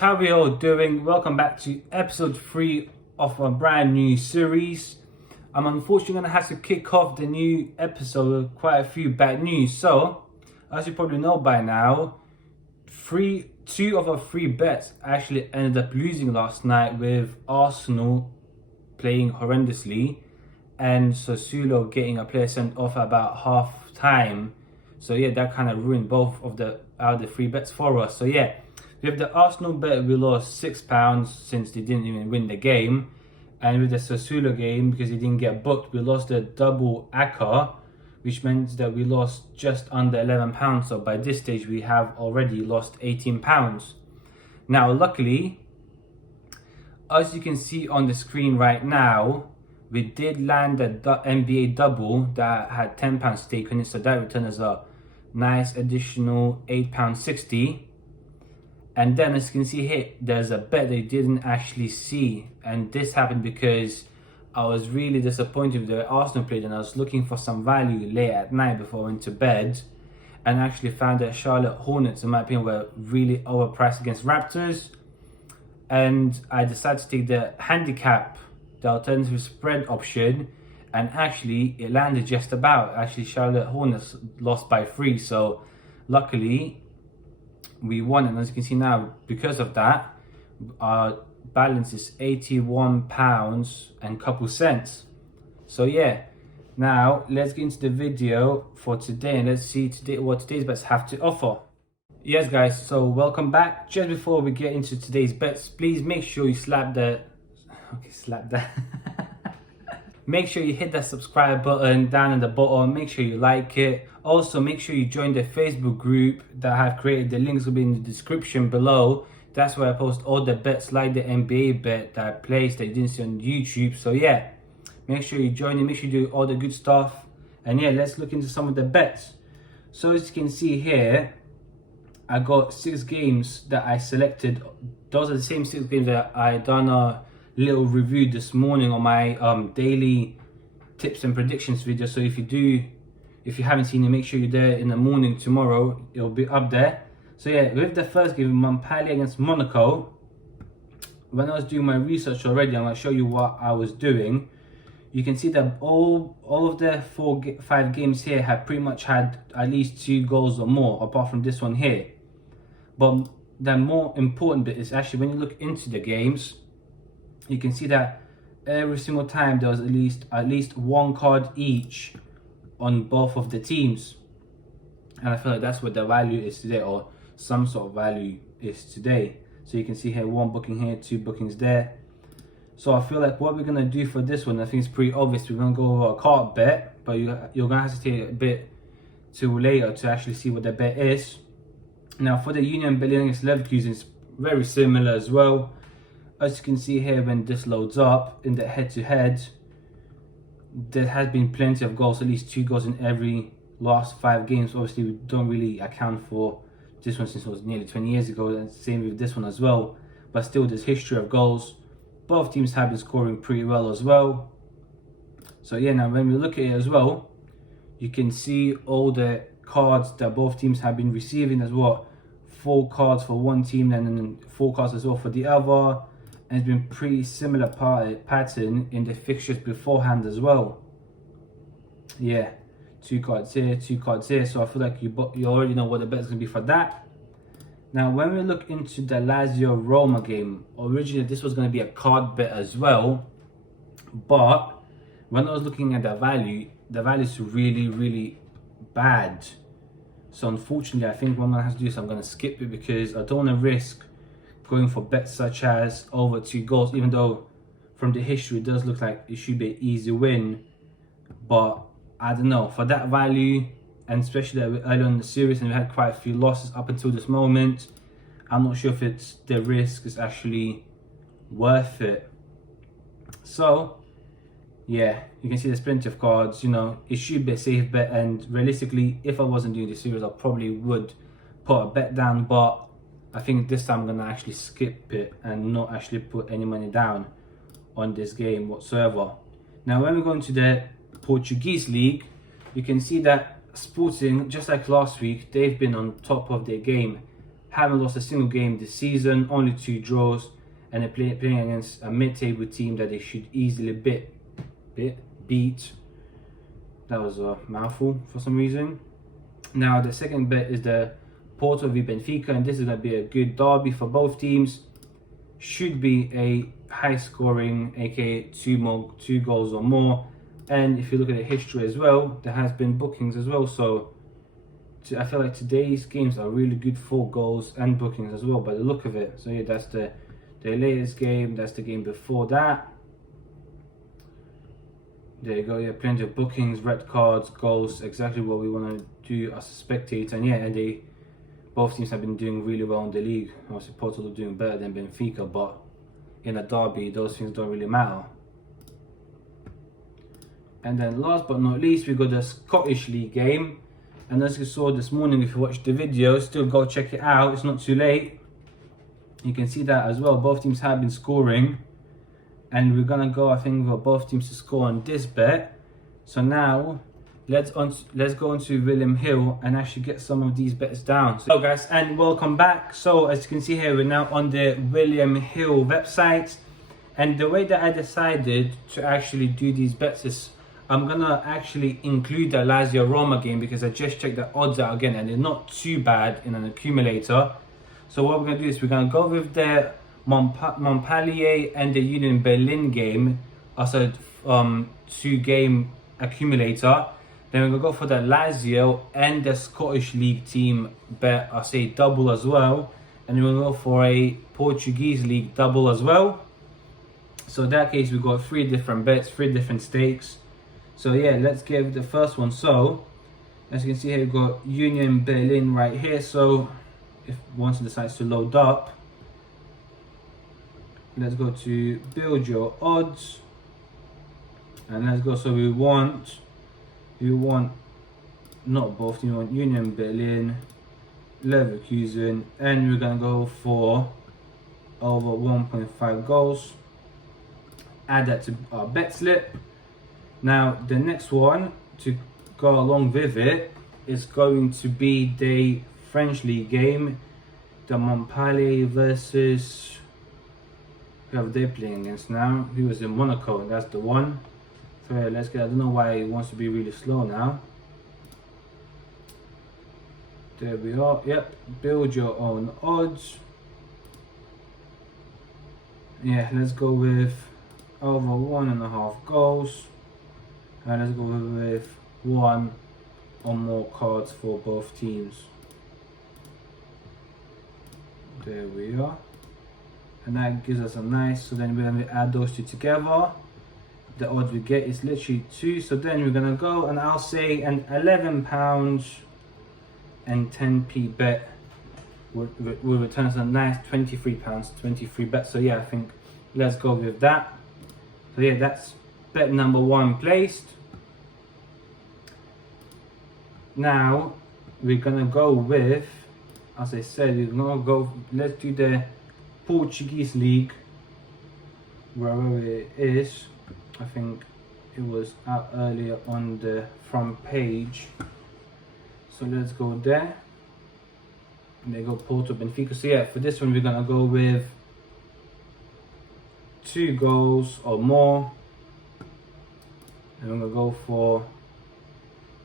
How we all doing? Welcome back to episode 3 of a brand new series. I'm unfortunately going to have to kick off the new episode with quite a few bad news. So, as you probably know by now, two of our 3 bets actually ended up losing last night, with Arsenal playing horrendously and Sassuolo getting a player sent off about half time. So yeah, that kind of ruined both of the 3 bets for us. So yeah, with the Arsenal bet, we lost £6 since they didn't even win the game. And with the Sassuolo game, because he didn't get booked, we lost the double ACCA, which meant that we lost just under £11. So by this stage, we have already lost £18. Now, luckily, as you can see on the screen right now, we did land a NBA double that had £10 stake on it. So that returned us a nice additional £8.60. And then, as you can see here, there's a bet they didn't actually see. And this happened because I was really disappointed with the way Arsenal played, and I was looking for some value late at night before I went to bed, and actually found that Charlotte Hornets, in my opinion, were really overpriced against Raptors. And I decided to take the handicap, the alternative spread option, and actually it landed just about. Actually, Charlotte Hornets lost by 3, so luckily we won. And as you can see now, because of that, our balance is £81 and a couple cents. So yeah, now let's get into the video for today, and let's see what today's bets have to offer. Yes guys, so welcome back. Just before we get into today's bets, please make sure you make sure you hit that subscribe button down in the bottom. Make sure you like it. Also, make sure you join the Facebook group that I've created. The links will be in the description below. That's where I post all the bets, like the NBA bet that I placed that you didn't see on YouTube. So yeah, make sure you join it. Make sure you do all the good stuff. And yeah, let's look into some of the bets. So as you can see here, I got 6 games that I selected. Those are the same 6 games that I done a little review this morning on my daily tips and predictions video. So if you haven't seen it, make sure you're there in the morning tomorrow. It'll be up there. So yeah, with the first game, Montpellier against Monaco, when I was doing my research already, I'm going to show you what I was doing. You can see that all of the 5 games here have pretty much had at least 2 goals or more, apart from this one here. But the more important bit is actually when you look into the games, you can see that every single time there was at least 1 card each on both of the teams. And I feel like that's what the value is today, or some sort of value is today. So you can see here 1 booking here, 2 bookings there. So I feel like what we're gonna do for this one, I think it's pretty obvious. We're gonna go over a card bet, but you're gonna have to take a bit till later to actually see what the bet is. Now for the Union Berlin against Leverkusen, it's very similar as well. As you can see here, when this loads up in the head-to-head, there has been plenty of goals, at least 2 goals in every last 5 games. Obviously, we don't really account for this one since it was nearly 20 years ago, and same with this one as well. But still, there's history of goals. Both teams have been scoring pretty well as well. So yeah, now when we look at it as well, you can see all the cards that both teams have been receiving. There's 4 cards for one team, and then 4 cards as well for the other. And it's been pretty similar pattern in the fixtures beforehand as well. Yeah, 2 cards here, 2 cards here. So I feel like you already know what the bet is going to be for that. Now, when we look into the Lazio Roma game, originally this was going to be a card bet as well. But when I was looking at the value is really, really bad. So unfortunately, I think what I'm going to have to do is I'm going to skip it, because I don't want to risk going for bets such as over 2 goals, even though from the history it does look like it should be an easy win. But I don't know, for that value, and especially that we're early on in the series and we had quite a few losses up until this moment, I'm not sure if the risk is actually worth it. So yeah, you can see there's plenty of cards. You know, it should be a safe bet, and realistically, if I wasn't doing this series, I probably would put a bet down. But I think this time I'm going to actually skip it and not actually put any money down on this game whatsoever. Now, when we go into the Portuguese league, you can see that Sporting, just like last week, they've been on top of their game. haven't lost a single game this season, only 2 draws, and they're playing against a mid-table team that they should easily beat. That was a mouthful for some reason. Now the second bet is the Porto v Benfica, and this is going to be a good derby for both teams. Should be a high scoring, aka 2 goals or more. And if you look at the history as well, there has been bookings as well. So I feel like today's games are really good for goals and bookings as well by the look of it. So yeah, that's the latest game. That's the game before that. There you go. Yeah, plenty of bookings, red cards, goals. Exactly what we want to do as a spectator. And yeah, and both teams have been doing really well in the league. Obviously, Porto are doing better than Benfica, but in a derby, those things don't really matter. And then last but not least, we got the Scottish League game. And as you saw this morning, if you watched the video, still go check it out. It's not too late. You can see that as well. Both teams have been scoring. And we're going to go, I think, for both teams to score on this bet. So now, let's go into William Hill and actually get some of these bets down. So hello guys, and welcome back. So as you can see here, we're now on the William Hill website. And the way that I decided to actually do these bets is I'm gonna actually include the Lazio Roma game because I just checked the odds out again and they're not too bad in an accumulator. So what we're gonna do is we're gonna go with the Montpellier and the Union Berlin game as a 2-game accumulator. Then we're gonna go for the Lazio and the Scottish League team bet, I'll say double as well. And then we're gonna go for a Portuguese League double as well. So in that case, we've got 3 different bets, 3 different stakes. So yeah, let's give the first one. So as you can see here, we've got Union Berlin right here. So if once it decides to load up, let's go to build your odds. And let's go, so we want not both, you want Union Berlin, Leverkusen, and we're gonna go for over 1.5 goals. Add that to our bet slip. Now the next one to go along with it is going to be the French League game, the Montpellier versus, who have they playing against now? He was in Monaco, that's the one. So yeah, let's get, I don't know why it wants to be really slow now. There we are, yep, build your own odds. Yeah, let's go with over 1.5 goals. And let's go with 1 or more cards for both teams. There we are. And that gives us a nice, so then we're going to add those 2 together. The odds we get is literally 2. So then we're going to go, and I'll say an £11 and 10p bet will return us a nice £23, 23 bet. So yeah, I think let's go with that. So yeah, that's bet number 1 placed. Now we're gonna go with, as I said, we're gonna go, let's do the Portuguese League, wherever it is. I think it was out earlier on the front page. So let's go there. And they go Porto, Benfica. So yeah, for this one we're gonna go with 2 goals or more. And we're gonna go for,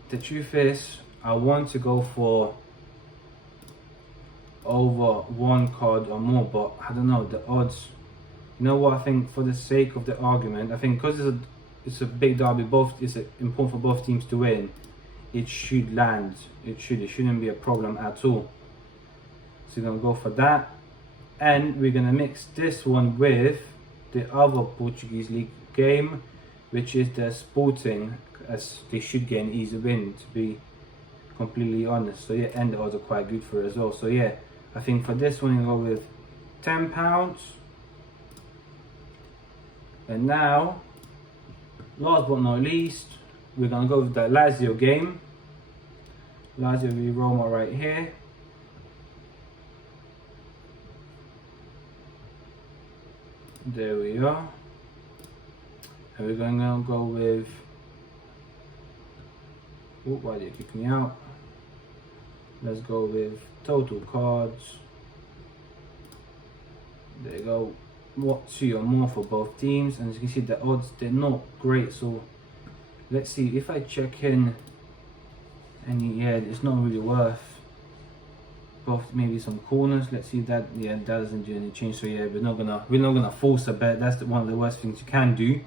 the truth is, I want to go for over 1 card or more, but I don't know, the odds. You know what, I think for the sake of the argument, I think because it's a big derby, it's important for both teams to win, it should land. It shouldn't be a problem at all. So we're gonna go for that. And we're gonna mix this one with the other Portuguese League game, which is the Sporting, as they should get an easy win, to be completely honest. So yeah, and the odds are quite good for it as well. So yeah, I think for this one you go with £10. And now, last but not least, we're gonna go with the Lazio game. Lazio v Roma right here. There we are. And we're gonna go with, oh, why did you kick me out? Let's go with total cards. There you go. What 2 or more for both teams, and as you can see the odds, they're not great. So let's see if I check in any. Yeah, it's not really worth both. Maybe some corners. Let's see that. Yeah, that doesn't do any change. So yeah, we're not gonna force a bet. That's one of the worst things you can do.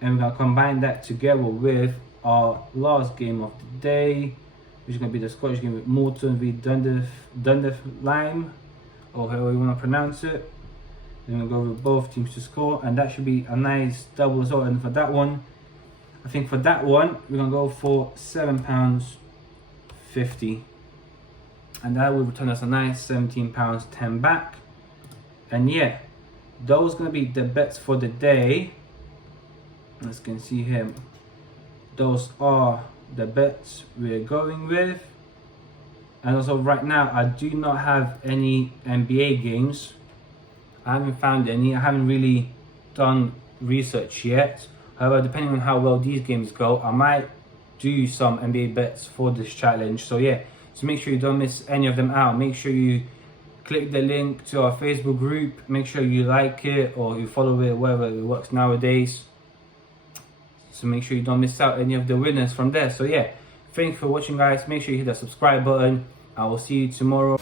And we're gonna combine that together with our last game of the day, which is gonna be the Scottish game with Morton v Dundas Lime, or however you want to pronounce it. We're gonna go with both teams to score, and that should be a nice double result. And for that one, I think for that one we're gonna go for £7.50, and that will return us a nice £17.10 back. And yeah, those gonna be the bets for the day. As you can see here, those are the bets we're going with. And also right now I do not have any NBA games. I haven't found any. I haven't really done research yet. However, depending on how well these games go, I might do some NBA bets for this challenge. So yeah, so make sure you don't miss any of them out. Make sure you click the link to our Facebook group. Make sure you like it or you follow it, wherever it works nowadays. So make sure you don't miss out any of the winners from there. So yeah, thanks for watching, guys. Make sure you hit that subscribe button. I will see you tomorrow.